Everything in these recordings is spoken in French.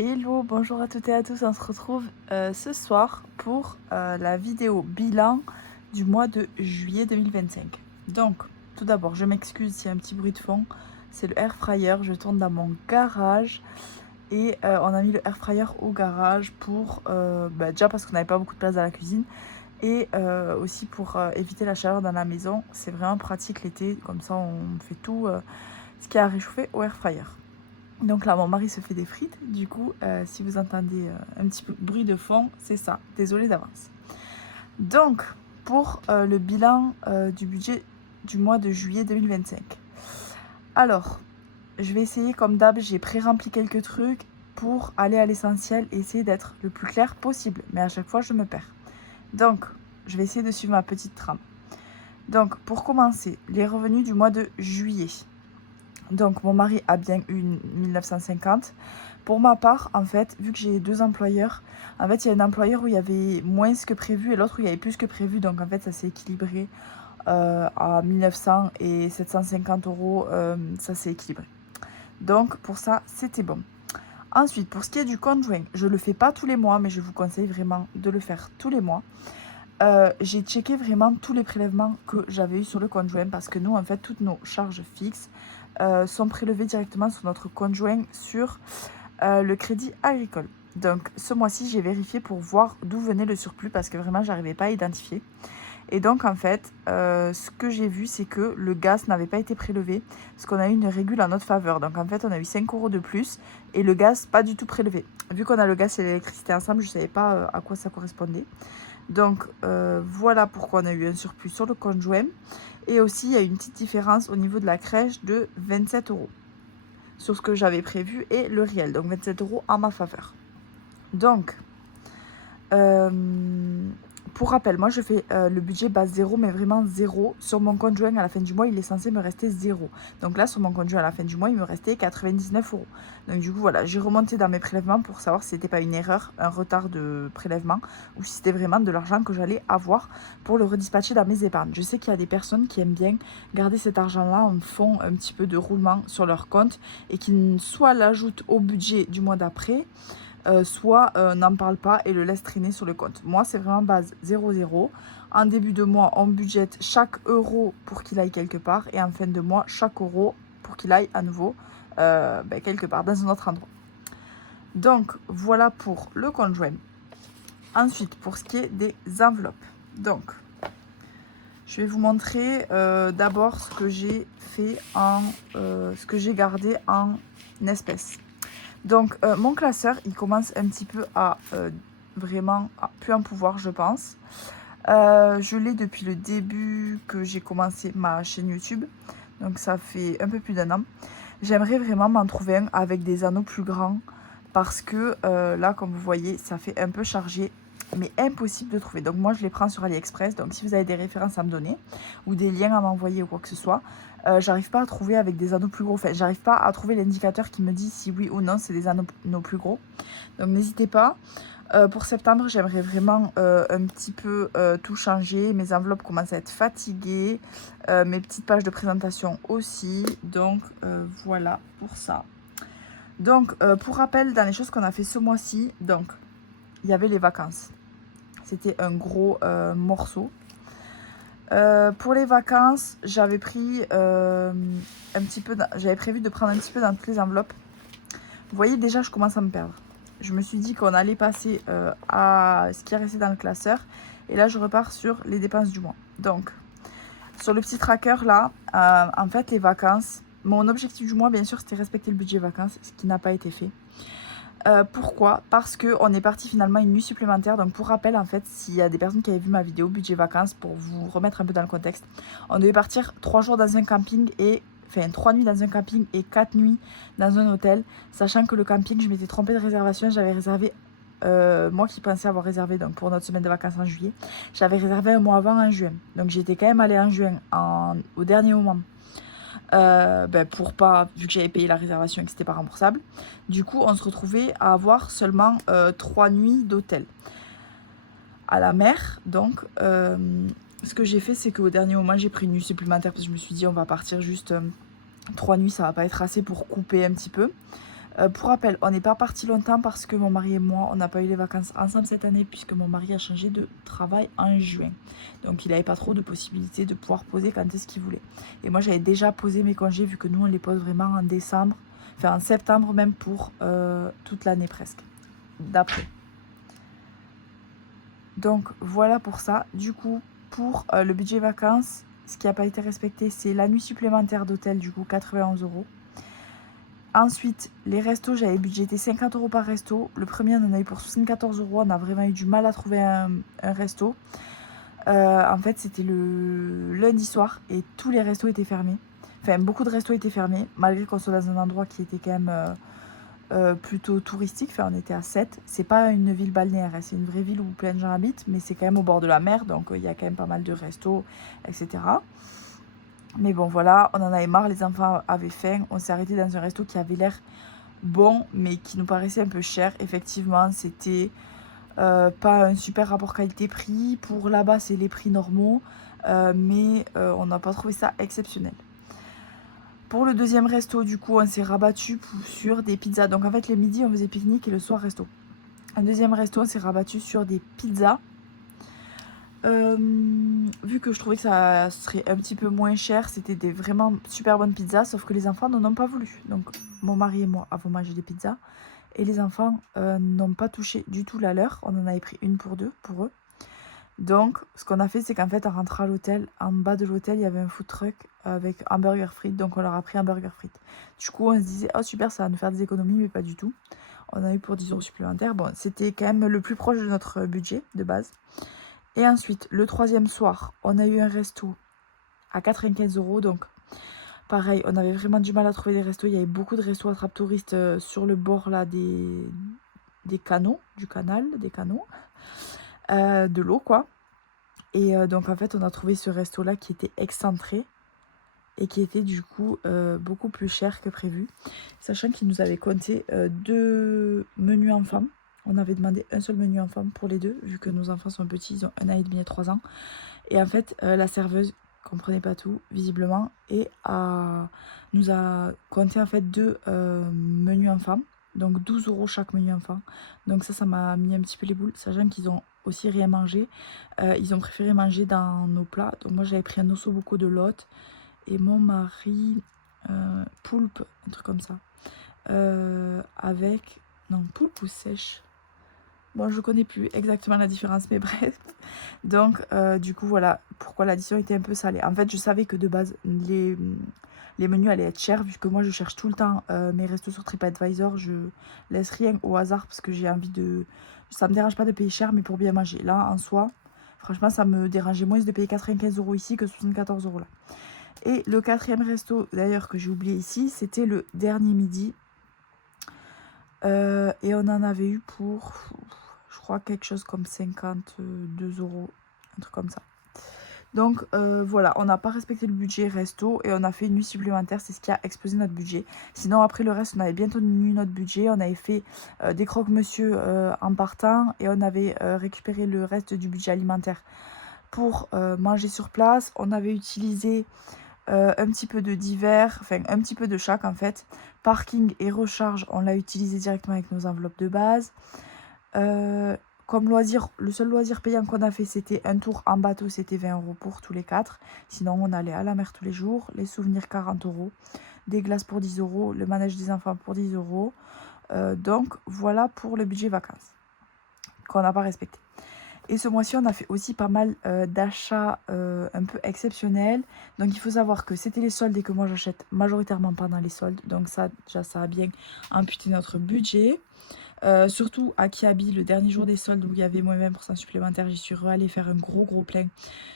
Hello, bonjour à toutes et à tous, on se retrouve ce soir pour la vidéo bilan du mois de juillet 2025. Donc, tout d'abord, je m'excuse s'il y a un petit bruit de fond, c'est le air fryer, je tourne dans mon garage et on a mis le air fryer au garage pour, déjà parce qu'on n'avait pas beaucoup de place dans la cuisine et aussi pour éviter la chaleur dans la maison. C'est vraiment pratique l'été, comme ça on fait tout ce qui a à réchauffer au air fryer. Donc là, mon mari se fait des frites. Du coup, si vous entendez un petit peu de bruit de fond, c'est ça. Désolée d'avance. Donc, pour le bilan du budget du mois de juillet 2025. Alors, je vais essayer, comme d'hab, j'ai pré-rempli quelques trucs pour aller à l'essentiel et essayer d'être le plus clair possible. Mais à chaque fois, je me perds. Donc, je vais essayer de suivre ma petite trame. Donc, pour commencer, les revenus du mois de juillet. Donc, mon mari a bien eu 1950. Pour ma part, en fait, vu que j'ai deux employeurs, en fait, il y a un employeur où il y avait moins que prévu et l'autre où il y avait plus que prévu. Donc, en fait, ça s'est équilibré à 1900 et 750 euros. Ça s'est équilibré. Donc, pour ça, c'était bon. Ensuite, pour ce qui est du conjoint, je ne le fais pas tous les mois, mais je vous conseille vraiment de le faire tous les mois. J'ai checké vraiment tous les prélèvements que j'avais eu sur le conjoint parce que nous, en fait, toutes nos charges fixes sont prélevées directement sur notre conjoint sur le crédit agricole. Donc, ce mois-ci, j'ai vérifié pour voir d'où venait le surplus parce que vraiment, j'arrivais pas à identifier. Et donc, en fait, ce que j'ai vu, c'est que le gaz n'avait pas été prélevé parce qu'on a eu une régule en notre faveur. Donc, en fait, on a eu 5 € de plus et le gaz pas du tout prélevé. Vu qu'on a le gaz et l'électricité ensemble, je ne savais pas à quoi ça correspondait. Donc, voilà pourquoi on a eu un surplus sur le conjoint. Et aussi, il y a une petite différence au niveau de la crèche de 27 € sur ce que j'avais prévu et le réel. Donc, 27 € en ma faveur. Donc, pour rappel, moi je fais le budget base 0, mais vraiment 0. Sur mon conjoint, à la fin du mois, il est censé me rester 0. Donc là, sur mon conjoint, à la fin du mois, il me restait 99 €. Donc du coup, voilà, j'ai remonté dans mes prélèvements pour savoir si c'était pas une erreur, un retard de prélèvement, ou si c'était vraiment de l'argent que j'allais avoir pour le redispatcher dans mes épargnes. Je sais qu'il y a des personnes qui aiment bien garder cet argent-là en fond un petit peu de roulement sur leur compte et qui soit l'ajoutent au budget du mois d'après, soit n'en parle pas et le laisse traîner sur le compte. Moi, c'est vraiment base 0,0. En début de mois, on budgète chaque euro pour qu'il aille quelque part et en fin de mois, chaque euro pour qu'il aille à nouveau quelque part, dans un autre endroit. Donc, voilà pour le conjoint. Ensuite, pour ce qui est des enveloppes. Donc, je vais vous montrer d'abord ce que j'ai fait ce que j'ai gardé en espèces. Donc, mon classeur, il commence un petit peu à vraiment à plus en pouvoir, je pense. Je l'ai depuis le début que j'ai commencé ma chaîne YouTube. Donc, ça fait un peu plus d'1 an. J'aimerais vraiment m'en trouver un avec des anneaux plus grands. Parce que là, comme vous voyez, ça fait un peu chargé. Mais impossible de trouver. Donc, moi, je les prends sur AliExpress. Donc, si vous avez des références à me donner ou des liens à m'envoyer ou quoi que ce soit, j'arrive pas à trouver avec des anneaux plus gros. Enfin, j'arrive pas à trouver l'indicateur qui me dit si oui ou non c'est des anneaux plus gros. Donc n'hésitez pas. Pour septembre, j'aimerais vraiment un petit peu tout changer. Mes enveloppes commencent à être fatiguées. Mes petites pages de présentation aussi. Donc voilà pour ça. Donc pour rappel, dans les choses qu'on a fait ce mois-ci, donc il y avait les vacances. C'était un gros morceau. Pour les vacances, j'avais pris un petit peu, j'avais prévu de prendre un petit peu dans toutes les enveloppes. Vous voyez, déjà, je commence à me perdre. Je me suis dit qu'on allait passer à ce qui est resté dans le classeur. Et là, je repars sur les dépenses du mois. Donc, sur le petit tracker, là, en fait, les vacances, mon objectif du mois, bien sûr, c'était respecter le budget vacances, ce qui n'a pas été fait. Pourquoi? Parce qu'on est parti finalement une nuit supplémentaire. Donc pour rappel, en fait, s'il y a des personnes qui avaient vu ma vidéo budget vacances, pour vous remettre un peu dans le contexte, on devait partir 3 jours dans un camping et... Enfin, 3 nuits dans un camping et 4 nuits dans un hôtel. Sachant que le camping, je m'étais trompée de réservation. J'avais réservé, moi qui pensais avoir réservé donc pour notre semaine de vacances en juillet, j'avais réservé un mois avant en juin. Donc j'étais quand même allée en juin au dernier moment. Pour pas, vu que j'avais payé la réservation et que c'était pas remboursable. Du coup, on se retrouvait à avoir seulement 3 nuits d'hôtel à la mer. Donc, ce que j'ai fait, c'est qu'au dernier moment, j'ai pris une nuit supplémentaire parce que je me suis dit, on va partir juste 3 nuits, ça va pas être assez pour couper un petit peu. Pour rappel, on n'est pas parti longtemps parce que mon mari et moi, on n'a pas eu les vacances ensemble cette année puisque mon mari a changé de travail en juin. Donc il n'avait pas trop de possibilités de pouvoir poser quand est-ce qu'il voulait. Et moi j'avais déjà posé mes congés vu que nous on les pose vraiment en décembre, enfin en septembre même pour toute l'année presque, d'après. Donc voilà pour ça. Du coup, pour le budget vacances, ce qui n'a pas été respecté, c'est la nuit supplémentaire d'hôtel, du coup 91 €. Ensuite, les restos, j'avais budgété 50 € par resto. Le premier, on en a eu pour 74 €. On a vraiment eu du mal à trouver un resto. En fait, c'était le lundi soir et tous les restos étaient fermés. Enfin, beaucoup de restos étaient fermés, malgré qu'on soit dans un endroit qui était quand même plutôt touristique. Enfin, on était à 7. C'est pas une ville balnéaire, hein. C'est une vraie ville où plein de gens habitent, mais c'est quand même au bord de la mer, donc il y a quand même pas mal de restos, etc. Mais bon, voilà, on en avait marre, les enfants avaient faim. On s'est arrêté dans un resto qui avait l'air bon, mais qui nous paraissait un peu cher. Effectivement, c'était pas un super rapport qualité-prix. Pour là-bas, c'est les prix normaux, mais on n'a pas trouvé ça exceptionnel. Pour le deuxième resto, du coup, on s'est rabattu sur des pizzas. Donc en fait, le midi, on faisait pique-nique et le soir, resto. Un deuxième resto, on s'est rabattu sur des pizzas. Vu que je trouvais que ça serait un petit peu moins cher, c'était des vraiment super bonnes pizzas, sauf que les enfants n'en ont pas voulu. Donc mon mari et moi avons mangé des pizzas et les enfants n'ont pas touché du tout la leur. On en avait pris une pour deux, pour eux. Donc ce qu'on a fait, c'est qu'en fait en rentrant à l'hôtel, en bas de l'hôtel, il y avait un food truck avec hamburger frites, donc on leur a pris un burger frites. Du coup on se disait, oh super, ça va nous faire des économies, mais pas du tout. On a eu pour 10 € supplémentaires. Bon, c'était quand même le plus proche de notre budget de base. Et ensuite, le troisième soir, on a eu un resto à 95 €. Donc, pareil, on avait vraiment du mal à trouver des restos. Il y avait beaucoup de restos attrape-touristes sur le bord là des canaux, du canal, des canaux, de l'eau quoi. Et donc, en fait, on a trouvé ce resto-là qui était excentré et qui était du coup beaucoup plus cher que prévu. Sachant qu'il nous avait compté 2 menus enfants. On avait demandé un seul menu enfant pour les deux, vu que nos enfants sont petits, ils ont 1 an et demi et 3 ans. Et en fait, la serveuse comprenait pas tout, visiblement, et nous a compté en fait 2 menus enfants, donc 12 € chaque menu enfant. Donc ça m'a mis un petit peu les boules, sachant qu'ils ont aussi rien mangé. Ils ont préféré manger dans nos plats. Donc moi, j'avais pris un ossobuco de Lot, et mon mari, poulpe, un truc comme ça, avec... Non, poulpe ou sèche. Bon, je connais plus exactement la différence, mais bref. Donc, du coup, voilà pourquoi l'addition était un peu salée. En fait, je savais que de base, les menus allaient être chers, vu que moi, je cherche tout le temps mes restos sur TripAdvisor. Je laisse rien au hasard parce que j'ai envie de... Ça me dérange pas de payer cher, mais pour bien manger. Là, en soi, franchement, ça me dérangeait moins de payer 95 € ici que 74 € là. Et le quatrième resto, d'ailleurs, que j'ai oublié ici, c'était le dernier midi. Et on en avait eu pour, je crois, quelque chose comme 52 €, un truc comme ça. Donc voilà, on n'a pas respecté le budget resto et on a fait une nuit supplémentaire, c'est ce qui a explosé notre budget. Sinon après le reste, on avait bien tenu notre budget, on avait fait des croque-monsieur en partant et on avait récupéré le reste du budget alimentaire pour manger sur place. On avait utilisé un petit peu de divers, enfin un petit peu de chaque en fait. Parking et recharge, on l'a utilisé directement avec nos enveloppes de base. Comme loisir, le seul loisir payant qu'on a fait, c'était un tour en bateau, c'était 20 € pour tous les 4. Sinon, on allait à la mer tous les jours. Les souvenirs, 40 €. Des glaces pour 10 €. Le manège des enfants pour 10 €. Donc, voilà pour le budget vacances qu'on n'a pas respecté. Et ce mois-ci, on a fait aussi pas mal d'achats un peu exceptionnels. Donc, il faut savoir que c'était les soldes et que moi, j'achète majoritairement pendant les soldes. Donc, ça, déjà, ça a bien amputé notre budget. Surtout à Kiabi, le dernier jour des soldes où il y avait moins 20% supplémentaire, j'y suis allée faire un gros plein.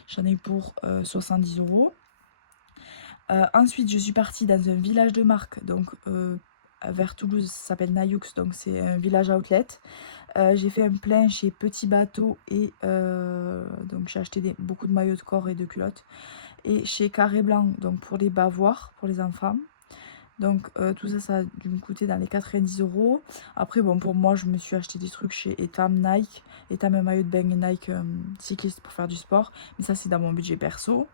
J'en ai eu pour 70 €. Ensuite, je suis partie dans un village de marque, donc vers Toulouse, ça s'appelle Nayoux, donc c'est un village outlet. J'ai fait un plein chez Petit Bateau et donc j'ai acheté beaucoup de maillots de corps et de culottes. Et chez Carré Blanc, donc pour les bavoirs, pour les enfants. Donc tout ça, ça a dû me coûter dans les 90 €. Après, bon, pour moi, je me suis acheté des trucs chez Etam Nike. Etam un maillot de bain Nike cycliste pour faire du sport. Mais ça, c'est dans mon budget perso.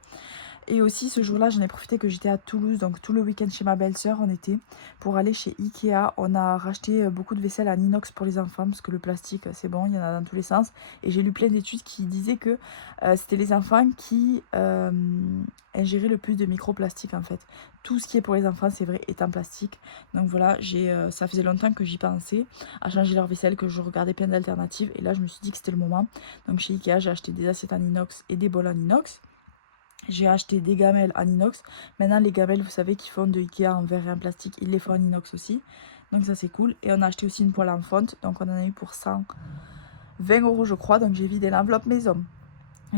Et aussi ce jour-là, j'en ai profité que j'étais à Toulouse, donc tout le week-end chez ma belle-sœur, on était pour aller chez Ikea. On a racheté beaucoup de vaisselle en inox pour les enfants, parce que le plastique, c'est bon, il y en a dans tous les sens. Et j'ai lu plein d'études qui disaient que c'était les enfants qui ingéraient le plus de microplastiques en fait. Tout ce qui est pour les enfants, c'est vrai, est en plastique. Donc voilà, ça faisait longtemps que j'y pensais à changer leur vaisselle, que je regardais plein d'alternatives. Et là, je me suis dit que c'était le moment. Donc chez Ikea, j'ai acheté des assiettes en inox et des bols en inox. J'ai acheté des gamelles en inox. Maintenant, les gamelles, vous savez, qui font de Ikea en verre et en plastique, ils les font en inox aussi. Donc ça, c'est cool. Et on a acheté aussi une poêle en fonte. Donc on en a eu pour 120 € je crois. Donc j'ai vidé l'enveloppe maison.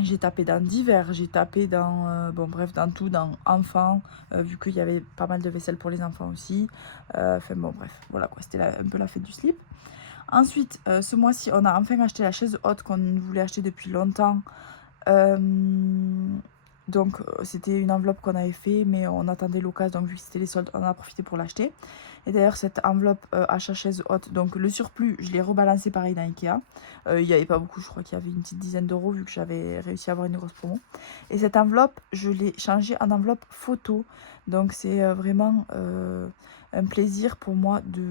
J'ai tapé dans divers, j'ai tapé dans, bon bref, dans tout, dans enfants, vu qu'il y avait pas mal de vaisselle pour les enfants aussi. Enfin bon bref, voilà quoi, c'était un peu la fête du slip. Ensuite, ce mois-ci, on a enfin acheté la chaise haute qu'on voulait acheter depuis longtemps. Donc c'était une enveloppe qu'on avait fait, mais on attendait l'occasion, donc vu que c'était les soldes, on en a profité pour l'acheter. Et d'ailleurs cette enveloppe achat chaise haute, donc le surplus, je l'ai rebalancé pareil dans Ikea. Il n'y avait pas beaucoup, je crois qu'il y avait une petite dizaine d'euros vu que j'avais réussi à avoir une grosse promo. Et cette enveloppe, je l'ai changée en enveloppe photo. Donc c'est vraiment un plaisir pour moi de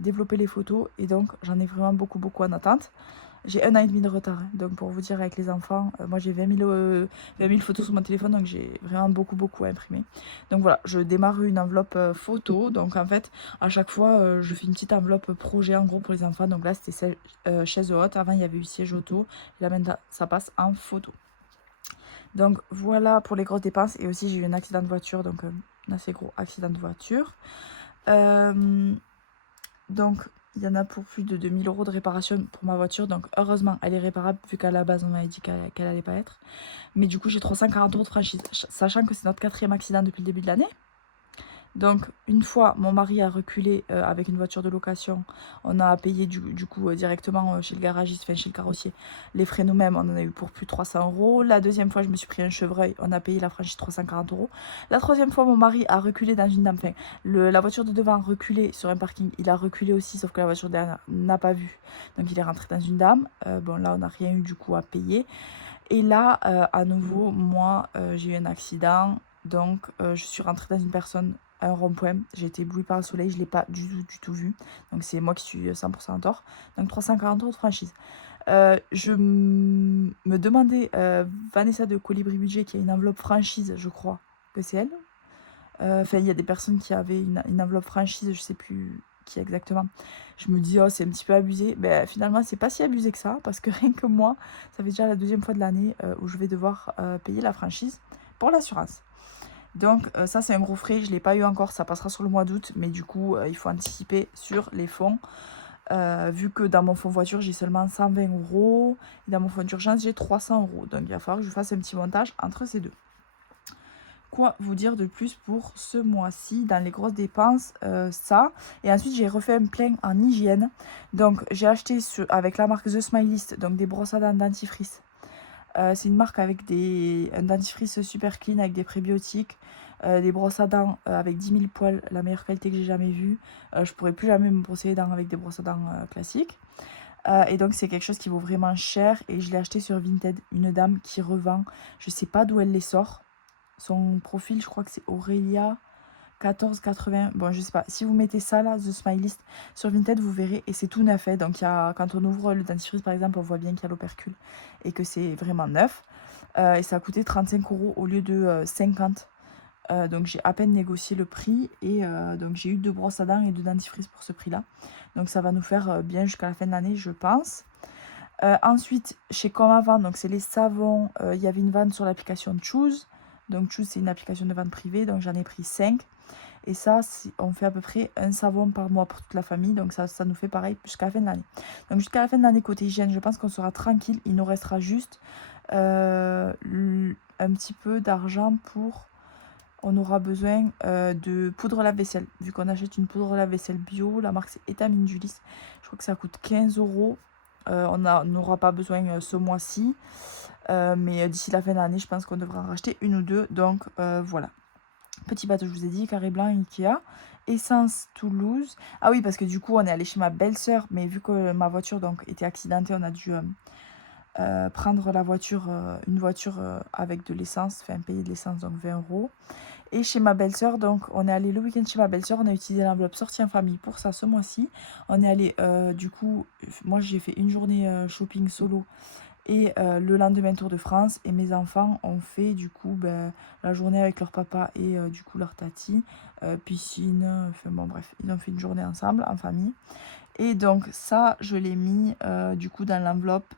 développer les photos. Et donc j'en ai vraiment beaucoup en attente. J'ai 1 an et demi de retard, hein. Donc pour vous dire, avec les enfants, moi j'ai 20 000 photos sur mon téléphone, donc j'ai vraiment beaucoup à imprimer. Donc voilà, je démarre une enveloppe photo. Donc en fait, à chaque fois, je fais une petite enveloppe projet en gros pour les enfants. Donc là, c'était chaise haute. Avant, il y avait eu siège auto. Et là maintenant, ça passe en photo. Donc voilà pour les grosses dépenses. Et aussi, j'ai eu un accident de voiture, donc un assez gros accident de voiture. Donc il y en a pour plus de 2 000 € de réparation pour ma voiture. Donc heureusement, elle est réparable vu qu'à la base, on m'avait dit qu'elle allait pas être. Mais du coup, j'ai 340 € de franchise, sachant que c'est notre 4e accident depuis le début de l'année. Donc une fois mon mari a reculé avec une voiture de location, on a payé du coup directement chez le garagiste, enfin chez le carrossier, les frais nous-mêmes, on en a eu pour plus de 300 €. La deuxième fois, je me suis pris un chevreuil, on a payé la franchise 340 €. La troisième fois, mon mari a reculé dans une dame, enfin la voiture de devant a reculé sur un parking, il a reculé aussi, sauf que la voiture derrière n'a pas vu, donc il est rentré dans une dame. Bon là, on n'a rien eu du coup à payer. Et là, à nouveau, moi, j'ai eu un accident, donc je suis rentrée dans une personne, un rond-point. J'ai été éblouie par le soleil, je ne l'ai pas du tout vu. Donc c'est moi qui suis 100% en tort. Donc 340 € de franchise. Je me demandais, Vanessa de Colibri Budget, qui a une enveloppe franchise, je crois que c'est elle. Enfin, il y a des personnes qui avaient une enveloppe franchise, je sais plus qui exactement. Je me dis, oh, c'est un petit peu abusé. Ben, finalement, c'est pas si abusé que ça, parce que rien que moi, ça fait déjà la 2e fois de l'année où je vais devoir payer la franchise pour l'assurance. Donc ça, c'est un gros frais, je ne l'ai pas eu encore, ça passera sur le mois d'août, mais du coup, il faut anticiper sur les fonds. Vu que dans mon fonds voiture, j'ai seulement 120 €, et dans mon fonds d'urgence, j'ai 300 €. Donc il va falloir que je fasse un petit montage entre ces deux. Quoi vous dire de plus pour ce mois-ci dans les grosses dépenses, ça. Et ensuite, j'ai refait un plein en hygiène. Donc j'ai acheté avec la marque The Smilist, donc des brosses à dents dentifrice. C'est une marque avec un dentifrice super clean avec des prébiotiques, des brosses à dents avec 10 000 poils, la meilleure qualité que j'ai jamais vue. Je pourrais plus jamais me brosser les dents avec des brosses à dents classiques. Et donc c'est quelque chose qui vaut vraiment cher, et je l'ai acheté sur Vinted. Une dame qui revend, je sais pas d'où elle les sort. Son profil, je crois que c'est Aurélia 14,80. Bon, je sais pas. Si vous mettez ça là, The Smilist, sur Vinted, vous verrez. Et c'est tout neuf, hein. Donc, quand on ouvre le dentifrice, par exemple, on voit bien qu'il y a l'opercule et que c'est vraiment neuf. Et ça a coûté 35 € au lieu de 50. Donc, j'ai à peine négocié le prix. Et donc, j'ai eu 2 brosses à dents et 2 dentifrices pour ce prix-là. Donc, ça va nous faire bien jusqu'à la fin de l'année, je pense. Ensuite, chez Comme Avant, donc c'est les savons. Il y avait une vente sur l'application Choose. Donc Choose, c'est une application de vente privée, donc j'en ai pris 5. Et ça, on fait à peu près un savon par mois pour toute la famille, donc ça nous fait pareil jusqu'à la fin de l'année. Donc jusqu'à la fin de l'année, côté hygiène, je pense qu'on sera tranquille. Il nous restera juste un petit peu d'argent pour... On aura besoin de poudre lave-vaisselle. Vu qu'on achète une poudre lave-vaisselle bio, la marque c'est Étamine d'Ulysse. Je crois que ça coûte 15 €. On n'aura pas besoin ce mois-ci. Mais d'ici la fin de l'année, je pense qu'on devra en racheter une ou deux. Donc voilà. Petit bateau, je vous ai dit, carré blanc, Ikea. Essence Toulouse. Ah oui, parce que du coup, on est allé chez ma belle-sœur. Mais vu que ma voiture donc était accidentée, on a dû prendre la voiture, une voiture avec de l'essence, enfin payer de l'essence, donc 20 €. Et chez ma belle-sœur, donc on est allé le week-end chez ma belle-sœur, on a utilisé l'enveloppe sortie en famille pour ça ce mois-ci. On est allé, du coup, moi j'ai fait une journée shopping solo et le lendemain Tour de France. Et mes enfants ont fait du coup la journée avec leur papa et du coup leur tati, piscine, enfin bon bref, ils ont fait une journée ensemble en famille. Et donc ça, je l'ai mis du coup dans l'enveloppe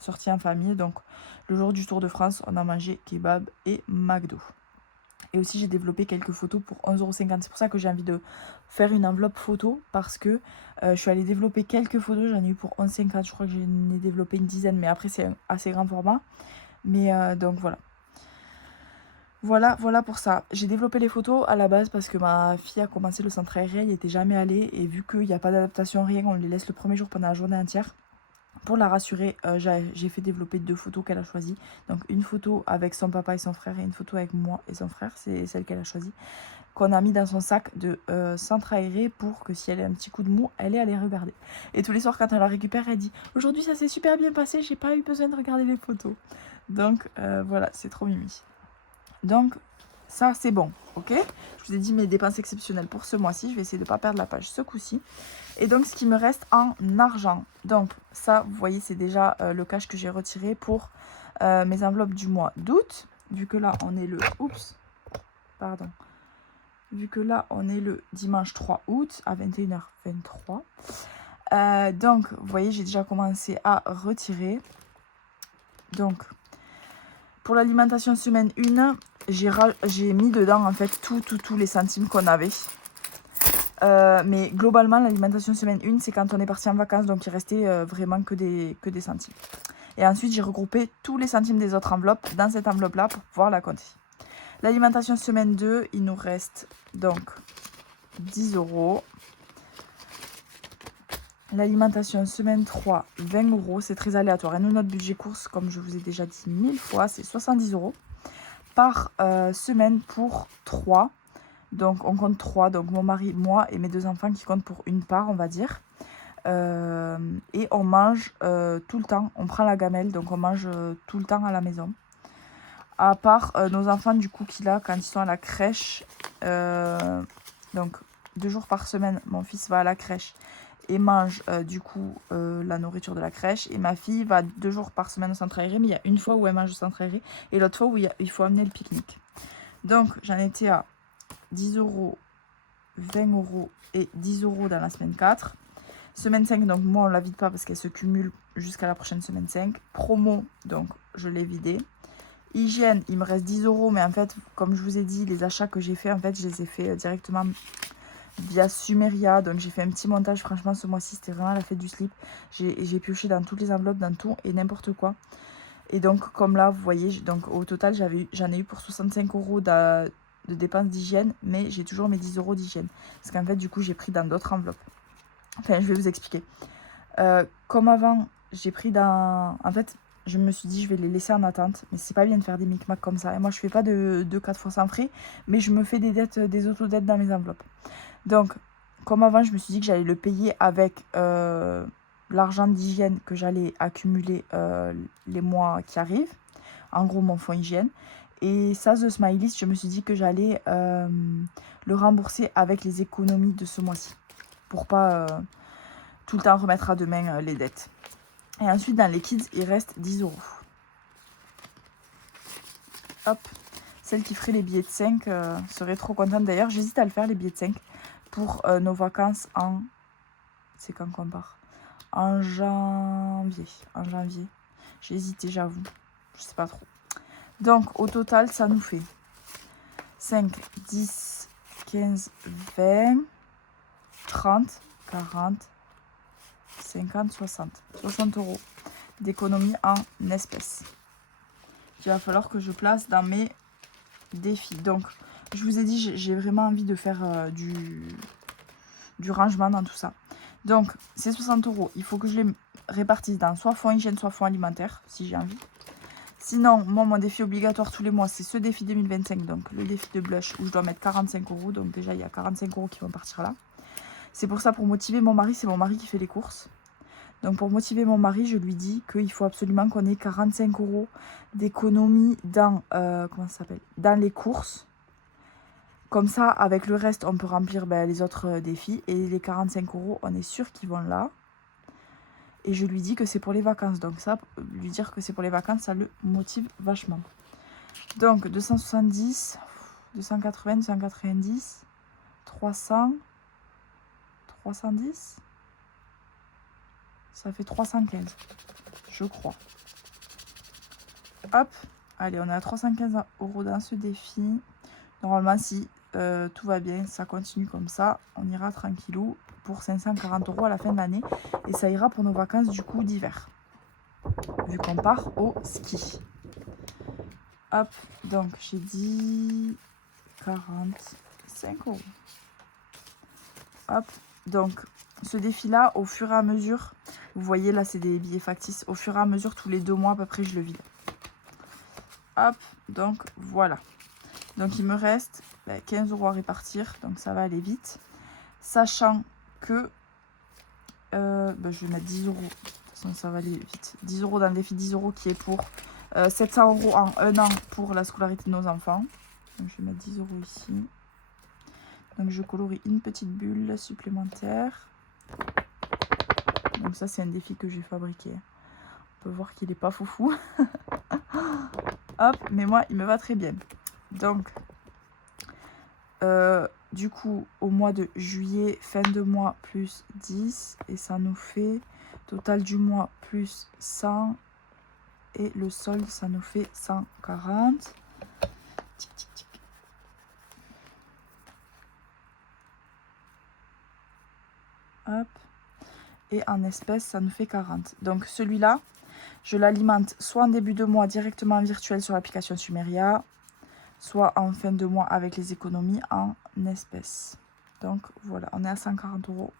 sortie en famille. Donc le jour du Tour de France, on a mangé kebab et McDo. Et aussi, j'ai développé quelques photos pour 11,50 €. C'est pour ça que j'ai envie de faire une enveloppe photo. Parce que je suis allée développer quelques photos. J'en ai eu pour 11,50 €. Je crois que j'en ai développé une dizaine. Mais après, c'est un assez grand format. Mais donc voilà. Voilà pour ça. J'ai développé les photos à la base parce que ma fille a commencé le centre aéré. Elle n'y était jamais allée. Et vu qu'il n'y a pas d'adaptation, rien, on les laisse le premier jour pendant la journée entière. Pour la rassurer, j'ai fait développer 2 photos qu'elle a choisies. Donc une photo avec son papa et son frère et une photo avec moi et son frère, c'est celle qu'elle a choisie. Qu'on a mis dans son sac de centre aéré pour que si elle a un petit coup de mou, elle ait à les regarder. Et tous les soirs quand elle la récupère, elle dit « Aujourd'hui ça s'est super bien passé, j'ai pas eu besoin de regarder les photos. » Donc voilà, c'est trop mimi. Donc ça c'est bon, ok. Je vous ai dit mes dépenses exceptionnelles pour ce mois-ci. Je vais essayer de ne pas perdre la page ce coup-ci. Et donc ce qui me reste en argent. Donc ça, vous voyez, c'est déjà le cash que j'ai retiré pour mes enveloppes du mois d'août. Vu que là on est le... Oups, pardon. Vu que là on est le dimanche 3 août à 21h23. Donc vous voyez, j'ai déjà commencé à retirer. Donc pour l'alimentation semaine 1, j'ai mis dedans en fait tous les centimes qu'on avait. Mais globalement, l'alimentation semaine 1, c'est quand on est parti en vacances. Donc il restait vraiment que des centimes. Et ensuite, j'ai regroupé tous les centimes des autres enveloppes dans cette enveloppe-là pour pouvoir la compter. L'alimentation semaine 2, il nous reste donc 10 €. L'alimentation semaine 3, 20 €. C'est très aléatoire. Et nous, notre budget course, comme je vous ai déjà dit 1000 fois, c'est 70 € par semaine pour 3. Donc on compte 3. Donc mon mari, moi et mes 2 enfants qui comptent pour une part, on va dire. Et on mange tout le temps. On prend la gamelle, donc on mange tout le temps à la maison. À part nos enfants, du coup, quand ils sont à la crèche. Donc 2 jours par semaine, mon fils va à la crèche et mange du coup la nourriture de la crèche. Et ma fille va 2 jours par semaine au centre aéré, mais il y a une fois où elle mange au centre aéré et l'autre fois où il faut amener le pique-nique. Donc j'en étais à 10 €, 20 € et 10 € dans la semaine 4. Semaine 5, donc moi on la vide pas parce qu'elle se cumule jusqu'à la prochaine semaine 5. Promo, donc je l'ai vidé. Hygiène, il me reste 10 €, mais en fait, comme je vous ai dit, les achats que j'ai fait, en fait, je les ai fait directement via Sumeria. Donc j'ai fait un petit montage, franchement ce mois-ci c'était vraiment la fête du slip. J'ai pioché dans toutes les enveloppes, dans tout et n'importe quoi. Et donc comme là vous voyez, donc au total j'en ai eu pour 65 € de dépenses d'hygiène, mais j'ai toujours mes 10 € d'hygiène. Parce qu'en fait du coup j'ai pris dans d'autres enveloppes. Enfin je vais vous expliquer. Comme avant j'ai pris dans... En fait je me suis dit je vais les laisser en attente, mais c'est pas bien de faire des micmacs comme ça. Et moi je fais pas de 4 fois sans frais, mais je me fais des dettes, des autodettes dans mes enveloppes. Donc, comme avant, je me suis dit que j'allais le payer avec l'argent d'hygiène que j'allais accumuler les mois qui arrivent. En gros, mon fonds hygiène. Et ça, The Smiley, je me suis dit que j'allais le rembourser avec les économies de ce mois-ci. Pour pas tout le temps remettre à demain les dettes. Et ensuite, dans les kids, il reste 10 €. Hop. Celle qui ferait les billets de 5 serait trop contente. D'ailleurs, j'hésite à le faire, les billets de 5. Pour nos vacances en... C'est quand qu'on part? En janvier. En janvier. J'ai hésité, j'avoue. Je sais pas trop. Donc, au total, ça nous fait 5, 10, 15, 20, 30, 40, 50, 60. 60 € d'économie en espèces. Il va falloir que je place dans mes défis. Donc, je vous ai dit, j'ai vraiment envie de faire du rangement dans tout ça. Donc, ces 60 €, il faut que je les répartisse dans soit fonds hygiène, soit fonds alimentaire, si j'ai envie. Sinon, moi, mon défi obligatoire tous les mois, c'est ce défi 2025, donc le défi de blush, où je dois mettre 45 €. Donc déjà, il y a 45 € qui vont partir là. C'est pour ça, pour motiver mon mari, c'est mon mari qui fait les courses. Donc pour motiver mon mari, je lui dis qu'il faut absolument qu'on ait 45 € d'économie dans, comment ça s'appelle, dans les courses. Comme ça, avec le reste, on peut remplir les autres défis. Et les 45 €, on est sûr qu'ils vont là. Et je lui dis que c'est pour les vacances. Donc ça, lui dire que c'est pour les vacances, ça le motive vachement. Donc 270, 280, 290, 300, 310. Ça fait 315, je crois. Hop, allez, on est à 315 € dans ce défi. Normalement, si tout va bien, ça continue comme ça. On ira tranquillou pour 540 € à la fin de l'année. Et ça ira pour nos vacances du coup d'hiver. Vu qu'on part au ski. Hop, donc j'ai dit 45 €. Hop, donc ce défi-là, au fur et à mesure, vous voyez là, c'est des billets factices. Au fur et à mesure, tous les 2 mois à peu près, je le vide. Hop, donc voilà. Donc il me reste 15 € à répartir, donc ça va aller vite. Sachant que je vais mettre 10 €, de toute façon ça va aller vite. 10 € dans le défi 10 € qui est pour 700 € en un an pour la scolarité de nos enfants. Donc je vais mettre 10 € ici. Donc je colorie une petite bulle supplémentaire. Donc ça c'est un défi que j'ai fabriqué. On peut voir qu'il n'est pas foufou. Hop, mais moi il me va très bien. Donc du coup au mois de juillet, fin de mois plus 10. Et ça nous fait total du mois plus 100. Et le solde ça nous fait 140. Tic, tic, tic. Hop. Et en espèces, ça nous fait 40. Donc celui-là, je l'alimente soit en début de mois directement en virtuel sur l'application Sumeria, soit en fin de mois avec les économies en espèces. Donc voilà, on est à 140 €.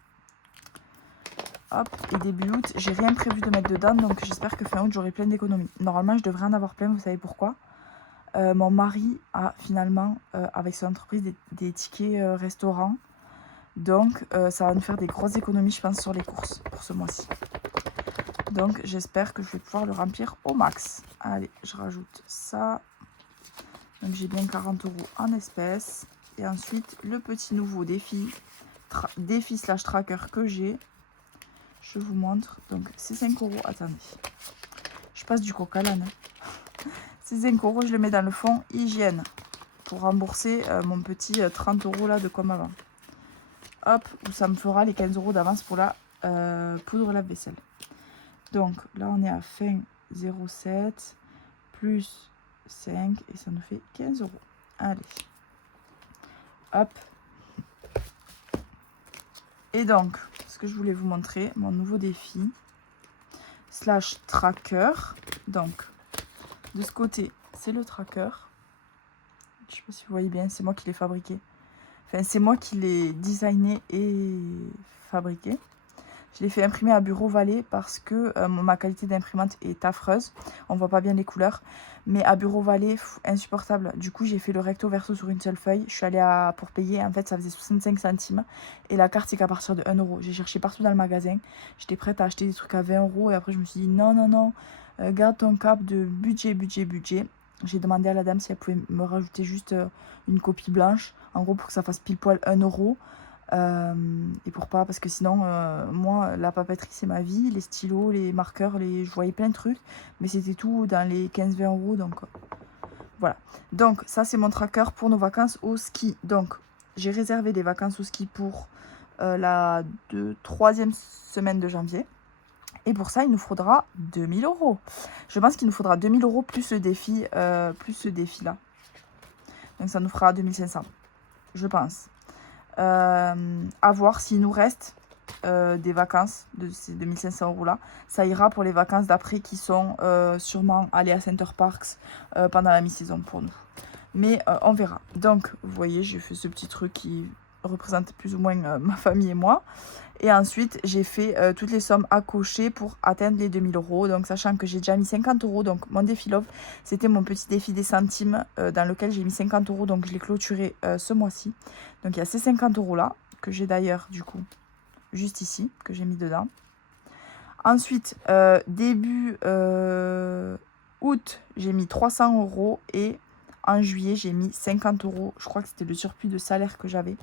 Hop, et début août, j'ai rien prévu de mettre dedans, donc j'espère que fin août, j'aurai plein d'économies. Normalement, je devrais en avoir plein, vous savez pourquoi? Mon mari a finalement, avec son entreprise, des tickets restaurants. Donc, ça va nous faire des grosses économies, je pense, sur les courses pour ce mois-ci. Donc, j'espère que je vais pouvoir le remplir au max. Allez, je rajoute ça. Donc, j'ai bien 40 € en espèces. Et ensuite, le petit nouveau défi, /tracker que j'ai. Je vous montre. Donc, c'est 5 €. Attendez. Je passe du coq à l'âne. Ces 5 €, je le mets dans le fond hygiène pour rembourser mon petit 30 € là de comme avant. Hop, où ça me fera les 15 € d'avance pour la poudre lave-vaisselle. Donc là, on est à fin 0,7 plus 5 et ça nous fait 15 €. Allez. Hop. Et donc, ce que je voulais vous montrer, mon nouveau défi, /tracker. Donc, de ce côté, c'est le tracker. Je ne sais pas si vous voyez bien, c'est moi qui l'ai fabriqué. Enfin, c'est moi qui l'ai designé et fabriqué. Je l'ai fait imprimer à Bureau Vallée parce que ma qualité d'imprimante est affreuse. On ne voit pas bien les couleurs. Mais à Bureau Vallée, insupportable. Du coup, j'ai fait le recto verso sur une seule feuille. Je suis allée pour payer. En fait, ça faisait 65 centimes. Et la carte, c'est qu'à partir de 1 €. J'ai cherché partout dans le magasin. J'étais prête à acheter des trucs à 20 €. Et après, je me suis dit non, non, non. Garde ton cap de budget. J'ai demandé à la dame si elle pouvait me rajouter juste une copie blanche. En gros, pour que ça fasse pile poil 1 €. Et pour pas, parce que sinon, moi, la papeterie, c'est ma vie. Les stylos, les marqueurs, je voyais plein de trucs. Mais c'était tout dans les 15-20 €. Donc, voilà. Donc, ça, c'est mon tracker pour nos vacances au ski. Donc, j'ai réservé des vacances au ski pour la 3e semaine de janvier. Et pour ça, il nous faudra 2000 €. Je pense qu'il nous faudra 2000 € plus ce défi, là. Donc, ça nous fera 2500, je pense. À voir s'il nous reste des vacances de ces 2500 € là. Ça ira pour les vacances d'après qui sont sûrement aller à Center Parks pendant la mi-saison pour nous. Mais on verra. Donc, vous voyez, j'ai fait ce petit truc qui représente plus ou moins ma famille et moi. Et ensuite, j'ai fait toutes les sommes à cocher pour atteindre les 2000 €. Donc, sachant que j'ai déjà mis 50 €. Donc, mon défi Love, c'était mon petit défi des centimes dans lequel j'ai mis 50 €. Donc, je l'ai clôturé ce mois-ci. Donc, il y a ces 50 € là, que j'ai d'ailleurs, du coup, juste ici, que j'ai mis dedans. Ensuite, début août, j'ai mis 300 € et en juillet, j'ai mis 50 €. Je crois que c'était le surplus de salaire que j'avais.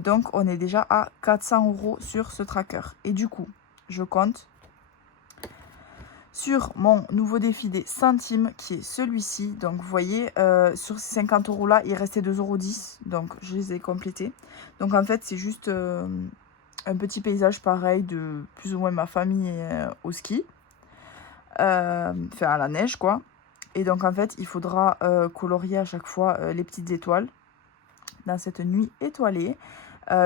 Donc, on est déjà à 400 € sur ce tracker. Et du coup, je compte sur mon nouveau défi des centimes qui est celui-ci. Donc, vous voyez, sur ces 50 € là, il restait 2,10 €. Donc, je les ai complétés. Donc, en fait, c'est juste un petit paysage pareil de plus ou moins ma famille au ski. Enfin, à la neige, quoi. Et donc, en fait, il faudra colorier à chaque fois les petites étoiles dans cette nuit étoilée.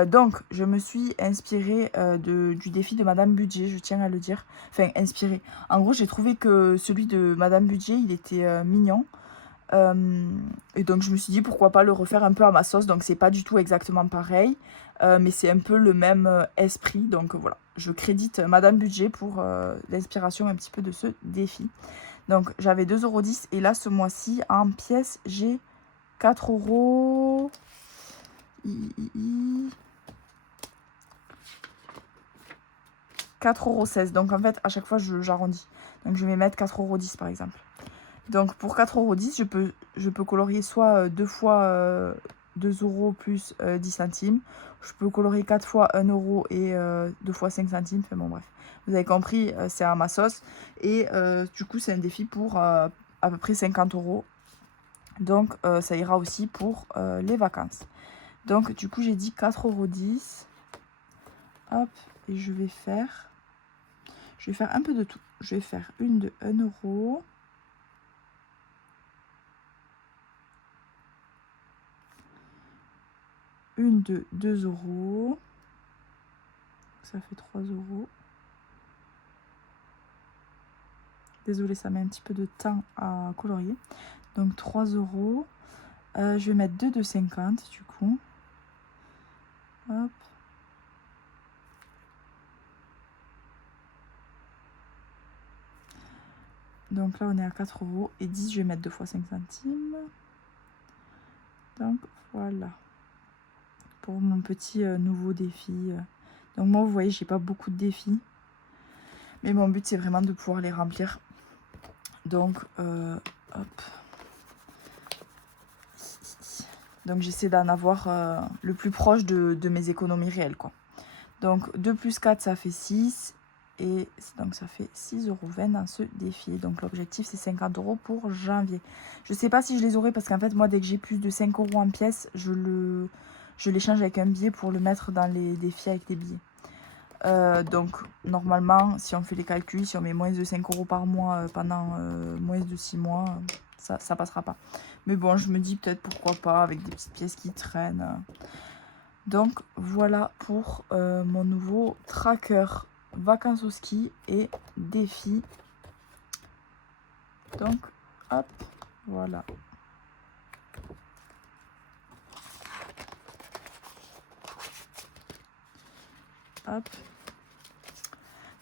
Donc, je me suis inspirée du défi de Madame Budget, je tiens à le dire. Enfin, inspirée. En gros, j'ai trouvé que celui de Madame Budget, il était mignon. Et donc, je me suis dit, pourquoi pas le refaire un peu à ma sauce. Donc, c'est pas du tout exactement pareil. Mais c'est un peu le même esprit. Donc, voilà. Je crédite Madame Budget pour l'inspiration un petit peu de ce défi. Donc, j'avais 2,10 € et là, ce mois-ci, en pièces, j'ai 4 €. 4,16 €. Donc, en fait, à chaque fois, j'arrondis. Donc, je vais mettre 4,10 € par exemple. Donc, pour 4,10 €, je peux colorier soit 2 fois 2 € plus 10 centimes. Je peux colorier 4 fois 1 € et 2 fois 5 centimes. Enfin, bon, bref. Vous avez compris, c'est à ma sauce. Et du coup, c'est un défi pour à peu près 50 €. Donc, ça ira aussi pour les vacances. Donc, du coup, j'ai dit 4,10 €. Hop, et je vais faire un peu de tout. Je vais faire une de 1 €. Une de 2 €. Ça fait 3 €. Désolée, ça met un petit peu de temps à colorier. Donc 3 €. Je vais mettre 2 de 50 du coup. Hop. Donc là, on est à 4 € et 10, je vais mettre 2 fois 5 centimes. Donc voilà. Pour mon petit nouveau défi. Donc moi, vous voyez, j'ai pas beaucoup de défis. Mais mon but, c'est vraiment de pouvoir les remplir. Donc, hop. Donc j'essaie d'en avoir le plus proche de mes économies réelles, quoi. Donc 2 plus 4, ça fait 6. Et donc ça fait 6,20 € dans ce défi. Donc l'objectif, c'est 50 € pour janvier. Je ne sais pas si je les aurai parce qu'en fait, moi, dès que j'ai plus de 5 € en pièces, je l'échange avec un billet pour le mettre dans les défis avec des billets. Donc normalement, si on fait les calculs, si on met moins de 5 € par mois pendant moins de 6 mois, ça passera pas. Mais bon, je me dis peut-être pourquoi pas avec des petites pièces qui traînent. Donc voilà pour mon nouveau tracker vacances au ski et défi. Donc hop, voilà. Hop.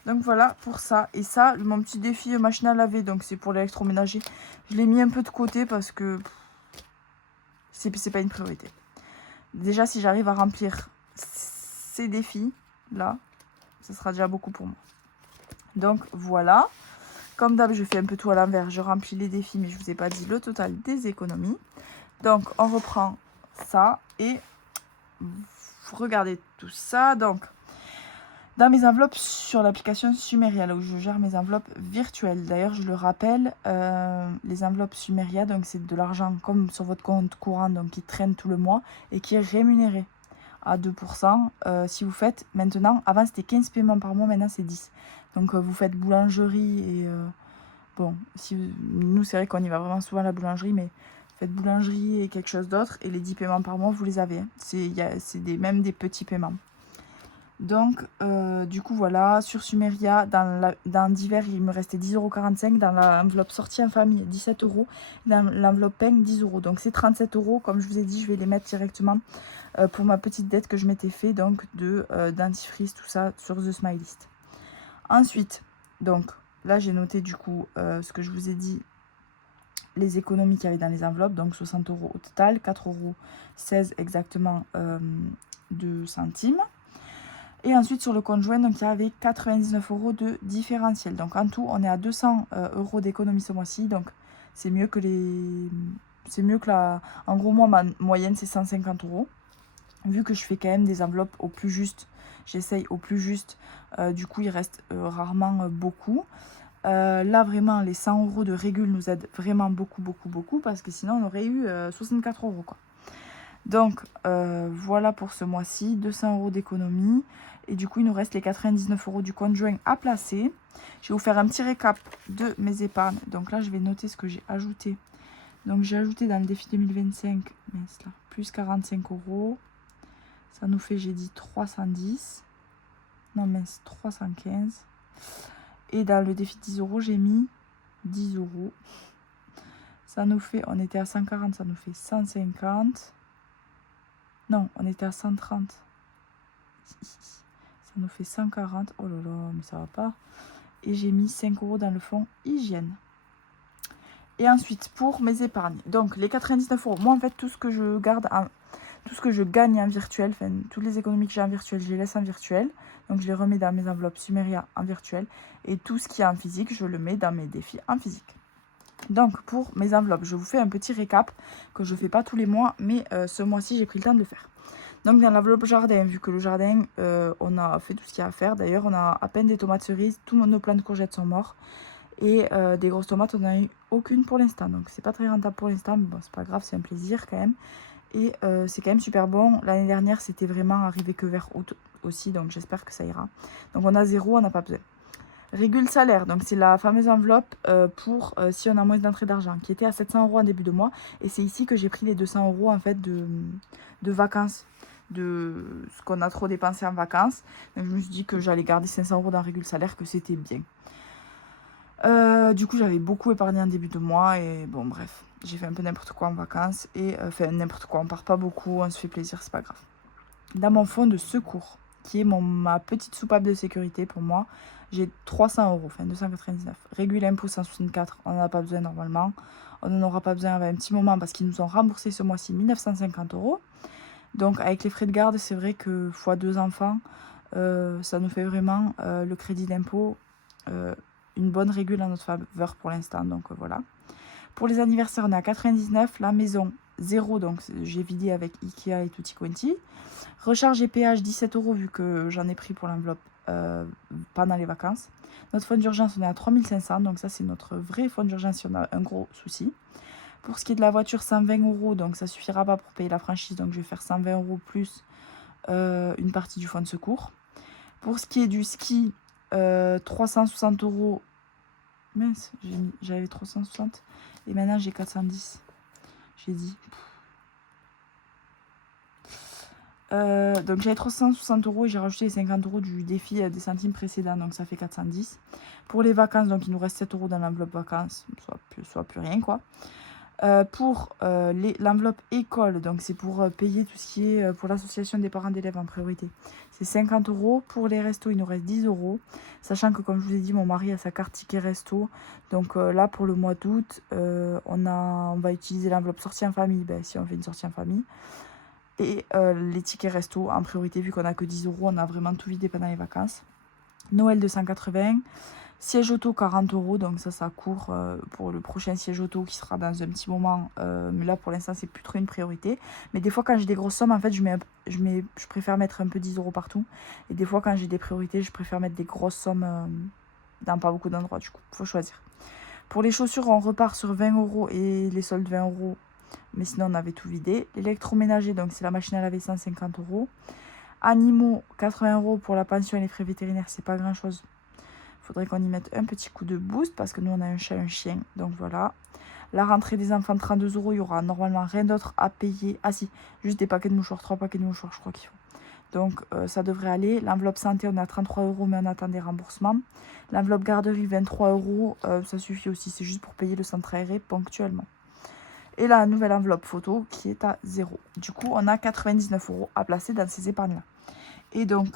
Donc voilà pour ça. Et ça, mon petit défi machine à laver, donc c'est pour l'électroménager. Je l'ai mis un peu de côté parce que c'est pas une priorité. Déjà, si j'arrive à remplir ces défis là, ce sera déjà beaucoup pour moi. Donc voilà. Comme d'hab, je fais un peu tout à l'envers. Je remplis les défis, mais je vous ai pas dit le total des économies. Donc on reprend ça et regardez tout ça. Donc dans mes enveloppes sur l'application Sumeria, là où je gère mes enveloppes virtuelles. D'ailleurs, je le rappelle, les enveloppes Sumeria, donc c'est de l'argent comme sur votre compte courant, donc qui traîne tout le mois et qui est rémunéré à 2%. Si vous faites maintenant, avant c'était 15 paiements par mois, maintenant c'est 10. Donc vous faites boulangerie et bon, nous c'est vrai qu'on y va vraiment souvent à la boulangerie, mais faites boulangerie et quelque chose d'autre et les 10 paiements par mois, vous les avez. Hein. C'est même des petits paiements. Donc, du coup, voilà, sur Sumeria, dans divers, il me restait 10,45 €. Dans l'enveloppe sortie en famille, 17 €. Dans l'enveloppe peigne, 10 €. Donc, c'est 37 €. Comme je vous ai dit, je vais les mettre directement pour ma petite dette que je m'étais fait, donc de dentifrice, tout ça, sur The Smilist. Ensuite, donc, là, j'ai noté du coup ce que je vous ai dit, les économies qu'il y avait dans les enveloppes. Donc, 60 € au total, 4,16 € exactement de centimes. Et ensuite, sur le compte joint, donc, il y avait 99 € de différentiel. Donc, en tout, on est à 200 € d'économie ce mois-ci. Donc, c'est mieux que les... C'est mieux que la... En gros, moi, ma moyenne, c'est 150 €. Vu que je fais quand même des enveloppes au plus juste, j'essaye au plus juste. Du coup, il reste rarement beaucoup. Là, vraiment, les 100 € de régule nous aident vraiment beaucoup, beaucoup, beaucoup. Parce que sinon, on aurait eu 64 €, quoi. Donc, voilà pour ce mois-ci, 200 € d'économie. Et du coup, il nous reste les 99 € du compte joint à placer. Je vais vous faire un petit récap de mes épargnes. Donc là, je vais noter ce que j'ai ajouté. Donc, j'ai ajouté dans le défi 2025, mince là, plus 45 €. Ça nous fait, j'ai dit 310. Non, mince, 315. Et dans le défi 10 €, j'ai mis 10 €. Ça nous fait, on était à 140, ça nous fait 150. Non, on était à 130. Ça nous fait 140. Oh là là, mais ça va pas. Et j'ai mis 5 € dans le fonds hygiène. Et ensuite, pour mes épargnes. Donc, les 99 €. Moi, en fait, tout ce que je garde, tout ce que je gagne en virtuel, enfin, toutes les économies que j'ai en virtuel, je les laisse en virtuel. Donc, je les remets dans mes enveloppes Sumeria en virtuel. Et tout ce qui est en physique, je le mets dans mes défis en physique. Donc, pour mes enveloppes, je vous fais un petit récap que je ne fais pas tous les mois. Mais ce mois-ci, j'ai pris le temps de le faire. Donc, dans l'enveloppe jardin, vu que le jardin, on a fait tout ce qu'il y a à faire. D'ailleurs, on a à peine des tomates cerises. Tous nos plants de courgettes sont morts. Et des grosses tomates, on n'en a eu aucune pour l'instant. Donc, c'est pas très rentable pour l'instant. Mais bon, c'est pas grave, c'est un plaisir quand même. Et c'est quand même super bon. L'année dernière, c'était vraiment arrivé que vers août aussi. Donc, j'espère que ça ira. Donc, on a 0, on n'a pas besoin. Régule salaire. Donc, c'est la fameuse enveloppe pour si on a moins d'entrée d'argent, qui était à 700 € en début de mois. Et c'est ici que j'ai pris les 200 € en fait de vacances. De ce qu'on a trop dépensé en vacances. Donc, je me suis dit que j'allais garder 500 € dans régule salaire, que c'était bien. Du coup, j'avais beaucoup épargné en début de mois. Et bon, bref, j'ai fait un peu n'importe quoi en vacances. Et enfin, n'importe quoi, on part pas beaucoup, on se fait plaisir, c'est pas grave. Dans mon fonds de secours, qui est ma petite soupape de sécurité pour moi, j'ai 300 €, enfin 299. Régule impôt 164, on n'en a pas besoin normalement. On n'en aura pas besoin avec un petit moment parce qu'ils nous ont remboursé ce mois-ci 1950 €. Donc avec les frais de garde, c'est vrai que fois 2 enfants, ça nous fait vraiment le crédit d'impôt, une bonne régule en notre faveur pour l'instant. Donc voilà. Pour les anniversaires, on est à 99. La maison, 0. Donc j'ai vidé avec Ikea et Tutti Quanti. Recharge et péage, 17 € vu que j'en ai pris pour l'enveloppe pendant les vacances. Notre fonds d'urgence, on est à 3500. Donc ça, c'est notre vrai fonds d'urgence si on a un gros souci. Pour ce qui est de la voiture, 120 €. Donc ça suffira pas pour payer la franchise. Donc je vais faire 120 € plus une partie du fonds de secours. Pour ce qui est du ski, 360 €. Mince, j'avais 360. Et maintenant, j'ai 410. J'ai dit. Donc, j'avais 360 € et j'ai rajouté les 50 € du défi des centimes précédents. Donc, ça fait 410. Pour les vacances, donc, il nous reste 7 € dans l'enveloppe vacances. Soit plus rien, quoi. Pour l'enveloppe école, donc c'est pour payer tout ce qui est pour l'association des parents d'élèves en priorité. C'est 50 €. Pour les restos, il nous reste 10 €. Sachant que, comme je vous ai dit, mon mari a sa carte ticket resto. Donc là, pour le mois d'août, on va utiliser l'enveloppe sortie en famille, si on fait une sortie en famille. Et les tickets resto en priorité, vu qu'on n'a que 10 €, on a vraiment tout vidé pendant les vacances. Noël 280. Siège auto 40 €, donc ça court pour le prochain siège auto qui sera dans un petit moment. Mais là pour l'instant c'est plus trop une priorité. Mais des fois quand j'ai des grosses sommes, en fait je préfère mettre un peu 10 € partout. Et des fois quand j'ai des priorités, je préfère mettre des grosses sommes dans pas beaucoup d'endroits, du coup, faut choisir. Pour les chaussures, on repart sur 20 € et les soldes 20 €. Mais sinon on avait tout vidé. L'électroménager, donc c'est la machine à laver 150 €. Animaux, 80 € pour la pension et les frais vétérinaires, c'est pas grand chose. Faudrait qu'on y mette un petit coup de boost parce que nous on a un chat et un chien. Donc voilà. La rentrée des enfants, 32 €. Il y aura normalement rien d'autre à payer. Ah si, juste des paquets de mouchoirs. 3 paquets de mouchoirs je crois qu'il faut. Donc ça devrait aller. L'enveloppe santé, on est à 33 € mais on attend des remboursements. L'enveloppe garderie, 23 €. Ça suffit aussi. C'est juste pour payer le centre aéré ponctuellement. Et la nouvelle enveloppe photo qui est à 0. Du coup, on a 99 € à placer dans ces épargnes-là. Et donc,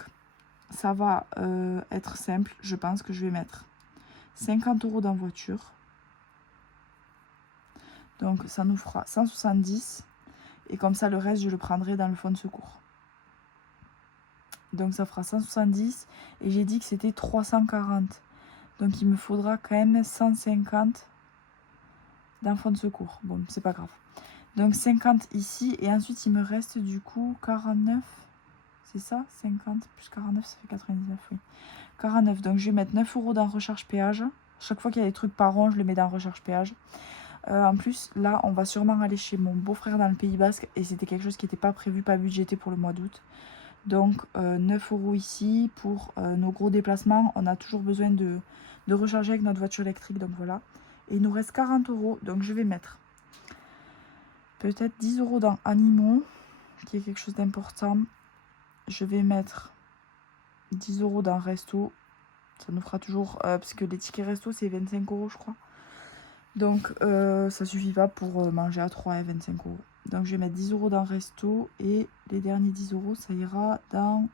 ça va être simple. Je pense que je vais mettre 50 € dans voiture. Donc, ça nous fera 170. Et comme ça, le reste, je le prendrai dans le fonds de secours. Donc ça fera 170. Et j'ai dit que c'était 340. Donc il me faudra quand même 150 d'enfants de secours. Bon, c'est pas grave. Donc 50 ici. Et ensuite il me reste du coup 49. C'est ça, 50 plus 49, ça fait 99, oui. 49, donc je vais mettre 9 € dans recharge péage. Chaque fois qu'il y a des trucs par rond, je le mets dans recharge péage. En plus, là, on va sûrement aller chez mon beau-frère dans le Pays Basque. Et c'était quelque chose qui n'était pas prévu, pas budgété pour le mois d'août. Donc 9 € ici pour nos gros déplacements. On a toujours besoin de recharger avec notre voiture électrique, donc voilà. Et il nous reste 40 €, donc je vais mettre peut-être 10 € dans animaux, qui est quelque chose d'important. Je vais mettre 10 € dans resto. Ça nous fera toujours... parce que les tickets resto, c'est 25 € je crois. Donc ça suffit pas pour manger à 3 et 25 €. Donc je vais mettre 10 € dans resto. Et les derniers 10 € ça ira dans...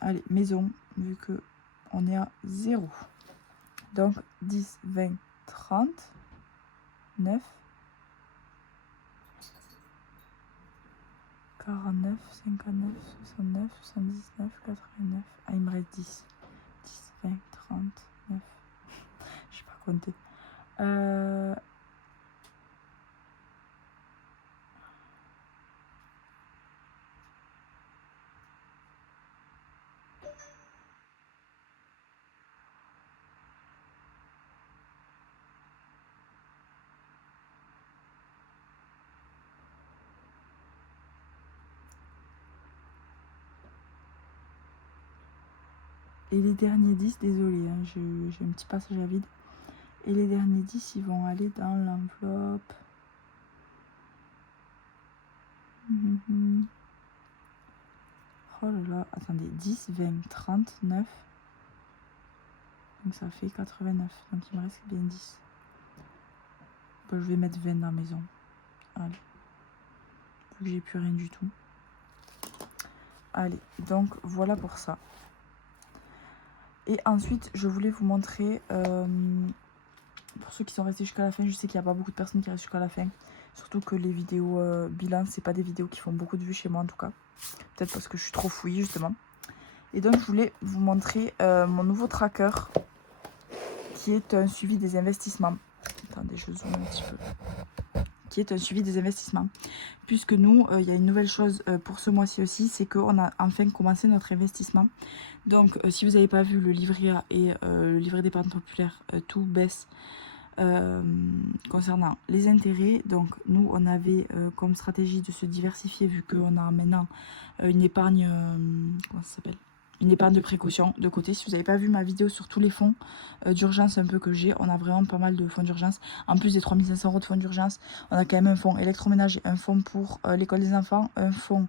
Allez, maison. Vu que on est à 0. Donc 10, 20, 30, 9... 49, 59, 69, 79, 89. Ah, il me reste 10. 10, 20, 30, 9. Je sais pas compter. Et les derniers 10, désolé, hein, j'ai un petit passage à vide. Et les derniers 10, ils vont aller dans l'enveloppe. Oh là là, attendez, 10, 20, 30, 9. Donc ça fait 89. Donc il me reste bien 10. Bon, je vais mettre 20 dans la maison. Allez. Vu que j'ai plus rien du tout. Allez, donc voilà pour ça. Et ensuite, je voulais vous montrer, pour ceux qui sont restés jusqu'à la fin, je sais qu'il n'y a pas beaucoup de personnes qui restent jusqu'à la fin. Surtout que les vidéos bilan, c'est pas des vidéos qui font beaucoup de vues chez moi en tout cas. Peut-être parce que je suis trop fouillie justement. Et donc je voulais vous montrer mon nouveau tracker qui est un suivi des investissements. Attendez, je zoome un petit peu. Qui est un suivi des investissements. Puisque nous, il y a une nouvelle chose pour ce mois-ci aussi, c'est qu'on a enfin commencé notre investissement. Donc si vous n'avez pas vu, le livret A et le livret d'épargne populaire, tout baisse concernant les intérêts. Donc nous, on avait comme stratégie de se diversifier vu qu'on a maintenant une épargne, comment ça s'appelle, une épargne de précaution de côté. Si vous n'avez pas vu ma vidéo sur tous les fonds d'urgence un peu que j'ai, on a vraiment pas mal de fonds d'urgence. En plus des 3500 € de fonds d'urgence, on a quand même un fonds électroménager, un fonds pour l'école des enfants, un fonds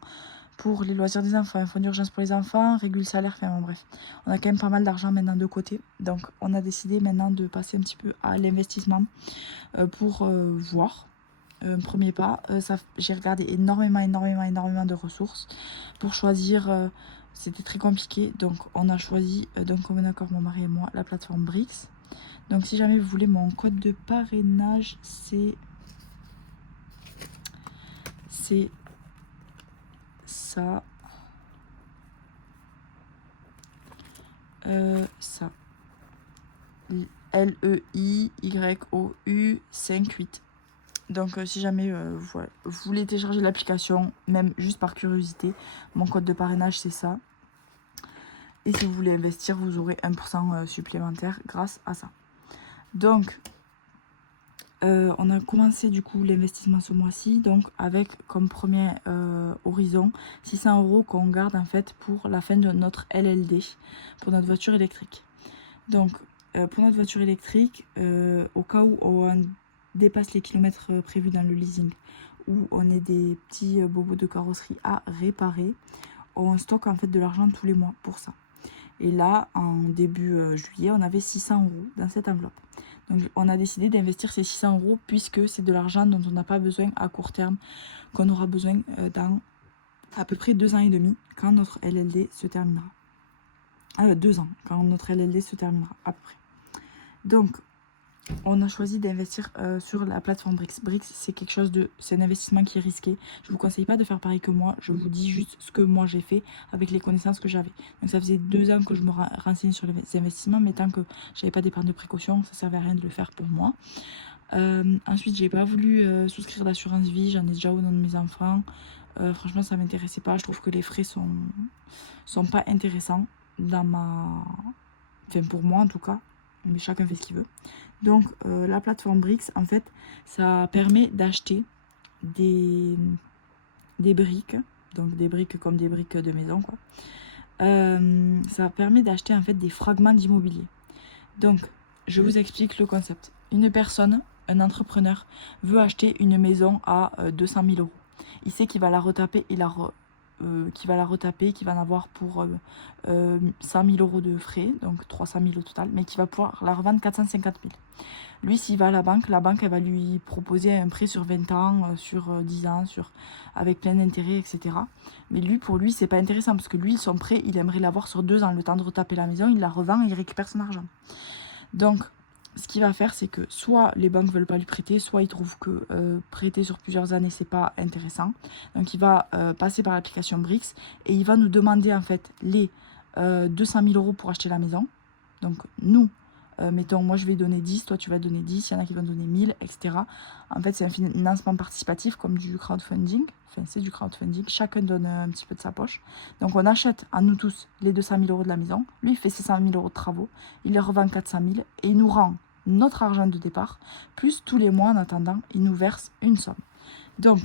pour les loisirs des enfants, un fonds d'urgence pour les enfants, régule salaire, enfin bon, bref. On a quand même pas mal d'argent maintenant de côté. Donc on a décidé maintenant de passer un petit peu à l'investissement pour voir. Premier pas, j'ai regardé énormément de ressources pour choisir. C'était très compliqué, donc on a choisi d'un commun accord, mon mari et moi, la plateforme Brix. Donc si jamais vous voulez mon code de parrainage, c'est ça. Ça. LEIYOU 58. Donc si jamais voilà, vous voulez télécharger l'application, même juste par curiosité, mon code de parrainage c'est ça. Et si vous voulez investir, vous aurez 1% supplémentaire grâce à ça. Donc on a commencé du coup l'investissement ce mois-ci, donc avec comme premier horizon 600 € qu'on garde en fait pour la fin de notre LLD, pour notre voiture électrique. Donc pour notre voiture électrique, au cas où on dépasse les kilomètres prévus dans le leasing, où on est des petits bobos de carrosserie à réparer, on stocke en fait de l'argent tous les mois pour ça. Et là, en début juillet, on avait 600 € dans cette enveloppe. Donc on a décidé d'investir ces 600 € puisque c'est de l'argent dont on n'a pas besoin à court terme, qu'on aura besoin dans à peu près 2 ans et demi quand notre LLD se terminera. 2 ans, quand notre LLD se terminera à peu près. Donc On a choisi d'investir sur la plateforme Brix. Brix, c'est un investissement qui est risqué. Je ne vous conseille pas de faire pareil que moi. Je vous dis juste ce que moi j'ai fait avec les connaissances que j'avais. Donc ça faisait 2 ans que je me renseignais sur les investissements, mais tant que j'avais pas d'épargne de précaution, ça servait à rien de le faire pour moi. Ensuite, j'ai pas voulu souscrire d'assurance vie. J'en ai déjà au nom de mes enfants. Franchement, ça m'intéressait pas. Je trouve que les frais sont pas intéressants dans ma... Enfin, pour moi en tout cas. Mais chacun fait ce qu'il veut. Donc, la plateforme Brix, en fait, ça permet d'acheter des briques. Donc, des briques comme des briques de maison, quoi. Ça permet d'acheter, en fait, des fragments d'immobilier. Donc, je vous explique le concept. Une personne, un entrepreneur, veut acheter une maison à 200 000 euros. Il sait qu'il va la retaper et qu'il va en avoir pour 100 000 euros de frais, donc 300 000 au total, mais qu'il va pouvoir la revendre 450 000. Lui, s'il va à la banque elle va lui proposer un prêt sur 20 ans, sur 10 ans, avec plein d'intérêts, etc. Mais lui, pour lui, c'est pas intéressant, parce que lui, son prêt, il aimerait l'avoir sur 2 ans, le temps de retaper la maison, il la revend et il récupère son argent. Donc, ce qu'il va faire, c'est que soit les banques ne veulent pas lui prêter, soit il trouve que prêter sur plusieurs années, c'est pas intéressant. Donc, il va passer par l'application Brix et il va nous demander en fait les 200 000 euros pour acheter la maison. Donc, nous, mettons, moi je vais donner 10, toi tu vas donner 10, il y en a qui vont donner 1000, etc. En fait, c'est un financement participatif comme du crowdfunding. Enfin, c'est du crowdfunding. Chacun donne un petit peu de sa poche. Donc, on achète à nous tous les 200 000 euros de la maison. Lui, il fait 600 000 euros de travaux. Il les revend 400 000 et il nous rend notre argent de départ. Plus tous les mois, en attendant, il nous verse une somme. Donc,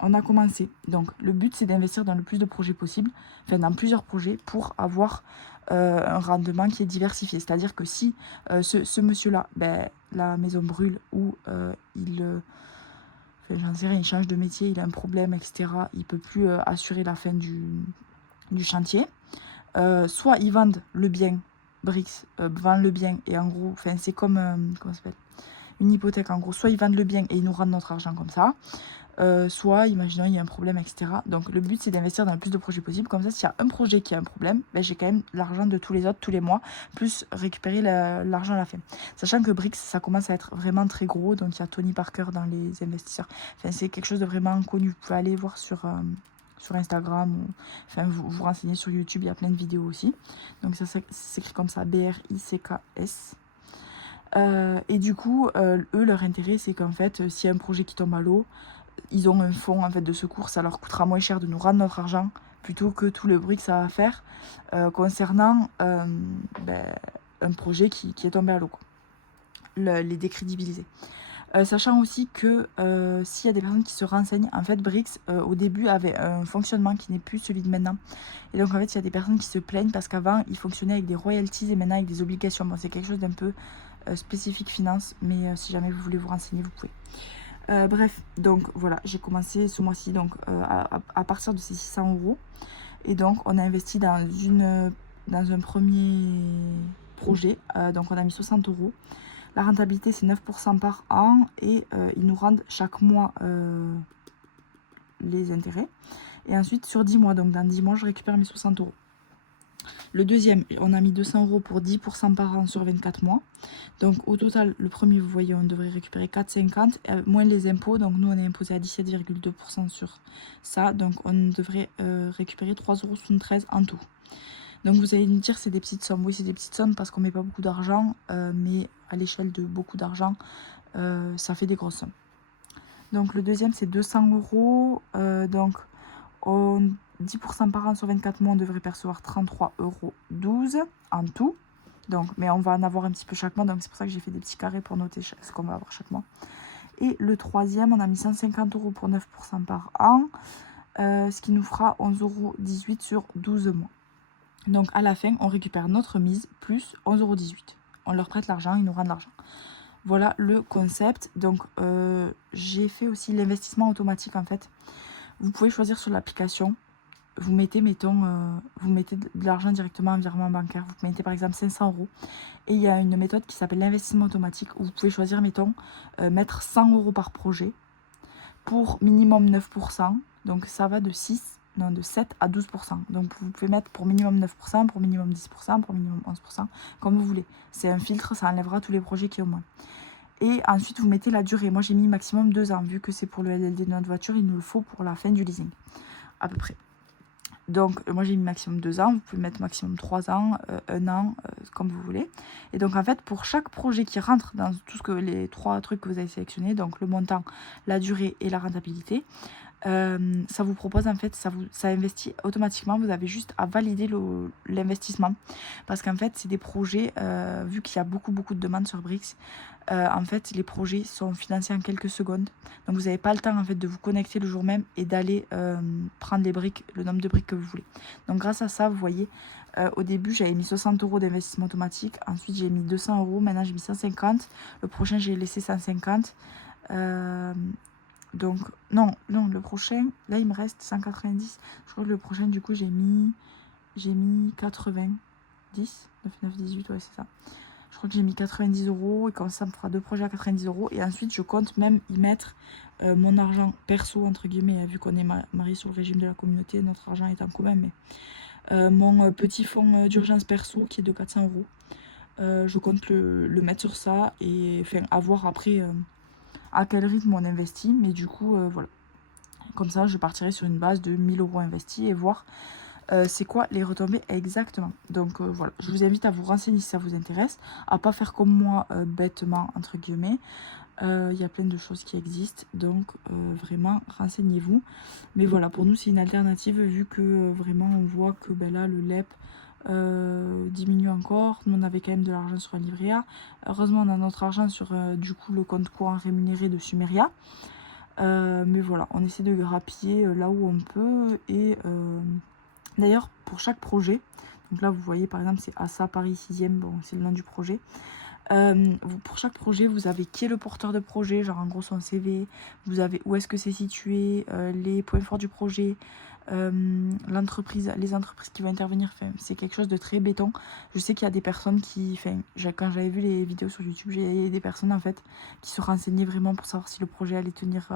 on a commencé. Donc, le but, c'est d'investir dans le plus de projets possible, enfin, dans plusieurs projets pour avoir un rendement qui est diversifié. C'est-à-dire que si ce monsieur-là, ben, la maison brûle ou j'en sais rien, il change de métier, il a un problème, etc., il ne peut plus assurer la fin du chantier, soit ils vendent le bien, Brix vend le bien, et en gros, c'est comme, comment ça s'appelle, une hypothèque en gros, soit ils vendent le bien et ils nous rendent notre argent comme ça, soit, imaginons, il y a un problème, etc. Donc, le but, c'est d'investir dans le plus de projets possible. Comme ça, s'il y a un projet qui a un problème, ben, j'ai quand même l'argent de tous les autres, tous les mois, plus récupérer l'argent à la fin. Sachant que Brix, ça commence à être vraiment très gros. Donc, il y a Tony Parker dans les investisseurs. Enfin, c'est quelque chose de vraiment connu. Vous pouvez aller voir sur Instagram. Enfin, vous renseignez sur YouTube. Il y a plein de vidéos aussi. Donc, ça s'écrit comme ça, BRICKS. Et du coup, eux, leur intérêt, c'est qu'en fait, s'il y a un projet qui tombe à l'eau, ils ont un fonds en fait de secours, ça leur coûtera moins cher de nous rendre notre argent plutôt que tout le bruit que ça va faire concernant un projet qui est tombé à l'eau, les décrédibiliser. Sachant aussi que s'il y a des personnes qui se renseignent, en fait Brix au début avait un fonctionnement qui n'est plus celui de maintenant. Et donc en fait il y a des personnes qui se plaignent parce qu'avant il fonctionnait avec des royalties et maintenant avec des obligations. Bon, c'est quelque chose d'un peu spécifique finance, mais si jamais vous voulez vous renseigner, vous pouvez. Bref, donc voilà, j'ai commencé ce mois-ci donc à partir de ces 600 euros. Et donc, on a investi dans un premier projet. Donc, on a mis 60 euros. La rentabilité, c'est 9% par an. Et ils nous rendent chaque mois les intérêts. Et ensuite, sur 10 mois, donc dans 10 mois, je récupère mes 60 euros. Le deuxième, on a mis 200 euros pour 10% par an sur 24 mois. Donc au total, le premier, vous voyez, on devrait récupérer 4,50 moins les impôts. Donc nous, on est imposé à 17,2% sur ça. Donc on devrait récupérer 3,73 € en tout. Donc vous allez me dire, c'est des petites sommes. Oui, c'est des petites sommes parce qu'on met pas beaucoup d'argent. Mais à l'échelle de beaucoup d'argent, ça fait des grosses sommes. Donc le deuxième, c'est 200 euros. Donc on 10% par an sur 24 mois, on devrait percevoir 33,12 € en tout. Donc, mais on va en avoir un petit peu chaque mois, donc c'est pour ça que j'ai fait des petits carrés pour noter ce qu'on va avoir chaque mois. Et le troisième, on a mis 150 € pour 9% par an, ce qui nous fera 11,18 € sur 12 mois. Donc à la fin, on récupère notre mise plus 11,18 €. On leur prête l'argent, ils nous rendent l'argent. Voilà le concept. Donc j'ai fait aussi l'investissement automatique en fait. Vous pouvez choisir sur l'application. Vous mettez, vous mettez de l'argent directement en virement bancaire. Vous mettez par exemple 500 €. Et il y a une méthode qui s'appelle l'investissement automatique où vous pouvez choisir, mettre 100 € par projet pour minimum 9%. Donc ça va de 7 à 12%. Donc vous pouvez mettre pour minimum 9%, pour minimum 10%, pour minimum 11%, comme vous voulez. C'est un filtre, ça enlèvera tous les projets qui ont moins. Et ensuite, vous mettez la durée. Moi, j'ai mis maximum 2 ans. Vu que c'est pour le LLD de notre voiture, il nous le faut pour la fin du leasing, à peu près. Donc, moi, j'ai mis maximum 2 ans. Vous pouvez mettre maximum 3 ans, 1 an, comme vous voulez. Et donc, en fait, pour chaque projet qui rentre dans tout ce que les 3 trucs que vous avez sélectionnés, donc le montant, la durée et la rentabilité, ça vous propose, en fait, ça investit automatiquement. Vous avez juste à valider l'investissement. Parce qu'en fait, c'est des projets, vu qu'il y a beaucoup de demandes sur Brix, en fait, les projets sont financés en quelques secondes. Donc, vous n'avez pas le temps, en fait, de vous connecter le jour même et d'aller prendre les briques, le nombre de briques que vous voulez. Donc, grâce à ça, vous voyez, au début, j'avais mis 60 € d'investissement automatique. Ensuite, j'ai mis 200 €. Maintenant, j'ai mis 150. Le prochain, j'ai laissé 150. Donc, non, le prochain, là, il me reste 190. Je crois que le prochain, du coup, j'ai mis 90. 9, 9, 18, ouais, c'est ça. Je crois que j'ai mis 90 € et comme ça me fera 2 projets à 90 €. Et ensuite, je compte même y mettre mon argent perso, entre guillemets, vu qu'on est mariés sur le régime de la communauté, notre argent est en commun, mais mon petit fonds d'urgence perso qui est de 400 €. Je compte le mettre sur ça et enfin, à voir après à quel rythme on investit. Mais du coup, voilà. Comme ça, je partirai sur une base de 1000 € investis et voir c'est quoi les retombées exactement. Donc voilà, je vous invite à vous renseigner si ça vous intéresse, à pas faire comme moi bêtement entre guillemets. Il y a plein de choses qui existent, donc vraiment renseignez-vous. Mais voilà, pour nous c'est une alternative vu que vraiment on voit que ben, là le LEP diminue encore. Nous on avait quand même de l'argent sur un livret A. Heureusement on a notre argent sur du coup le compte courant rémunéré de Sumeria. Mais voilà, on essaie de grappiller là où on peut. Et d'ailleurs, pour chaque projet, donc là vous voyez par exemple c'est ASA Paris 6e, bon c'est le nom du projet. Pour chaque projet, vous avez qui est le porteur de projet, genre en gros son CV, vous avez où est-ce que c'est situé, les points forts du projet, l'entreprise, les entreprises qui vont intervenir. Enfin, c'est quelque chose de très béton. Je sais qu'il y a des personnes qui, enfin, quand j'avais vu les vidéos sur YouTube, j'ai des personnes en fait qui se renseignaient vraiment pour savoir si le projet allait tenir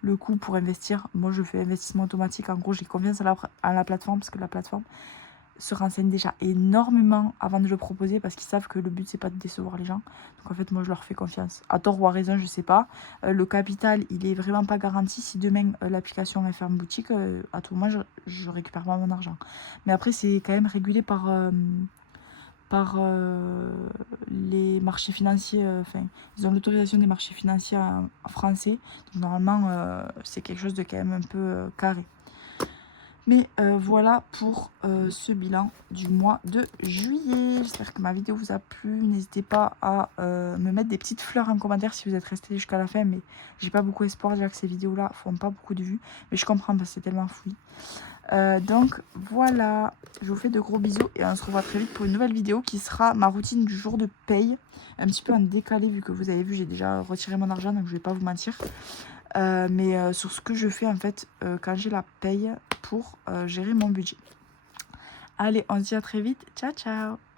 le coup pour investir. Moi, je fais investissement automatique. En gros, j'ai confiance à la plateforme parce que la plateforme se renseignent déjà énormément avant de le proposer parce qu'ils savent que le but c'est pas de décevoir les gens. Donc en fait moi je leur fais confiance. À tort ou à raison je sais pas. Le capital il est vraiment pas garanti. Si demain l'application elle ferme boutique, à tout moment je récupère pas mon argent. Mais après c'est quand même régulé par les marchés financiers. Enfin ils ont l'autorisation des marchés financiers en français. Donc normalement c'est quelque chose de quand même un peu carré. Mais voilà pour ce bilan du mois de juillet. J'espère que ma vidéo vous a plu. N'hésitez pas à me mettre des petites fleurs en commentaire si vous êtes resté jusqu'à la fin. Mais j'ai pas beaucoup espoir déjà que ces vidéos-là font pas beaucoup de vues. Mais je comprends parce que c'est tellement fouillis. Donc voilà, je vous fais de gros bisous et on se revoit très vite pour une nouvelle vidéo qui sera ma routine du jour de paye. Un petit peu en décalé vu que vous avez vu, j'ai déjà retiré mon argent donc je vais pas vous mentir. Mais sur ce que je fais en fait quand j'ai la paye pour gérer mon budget. Allez, on se dit à très vite. Ciao, ciao!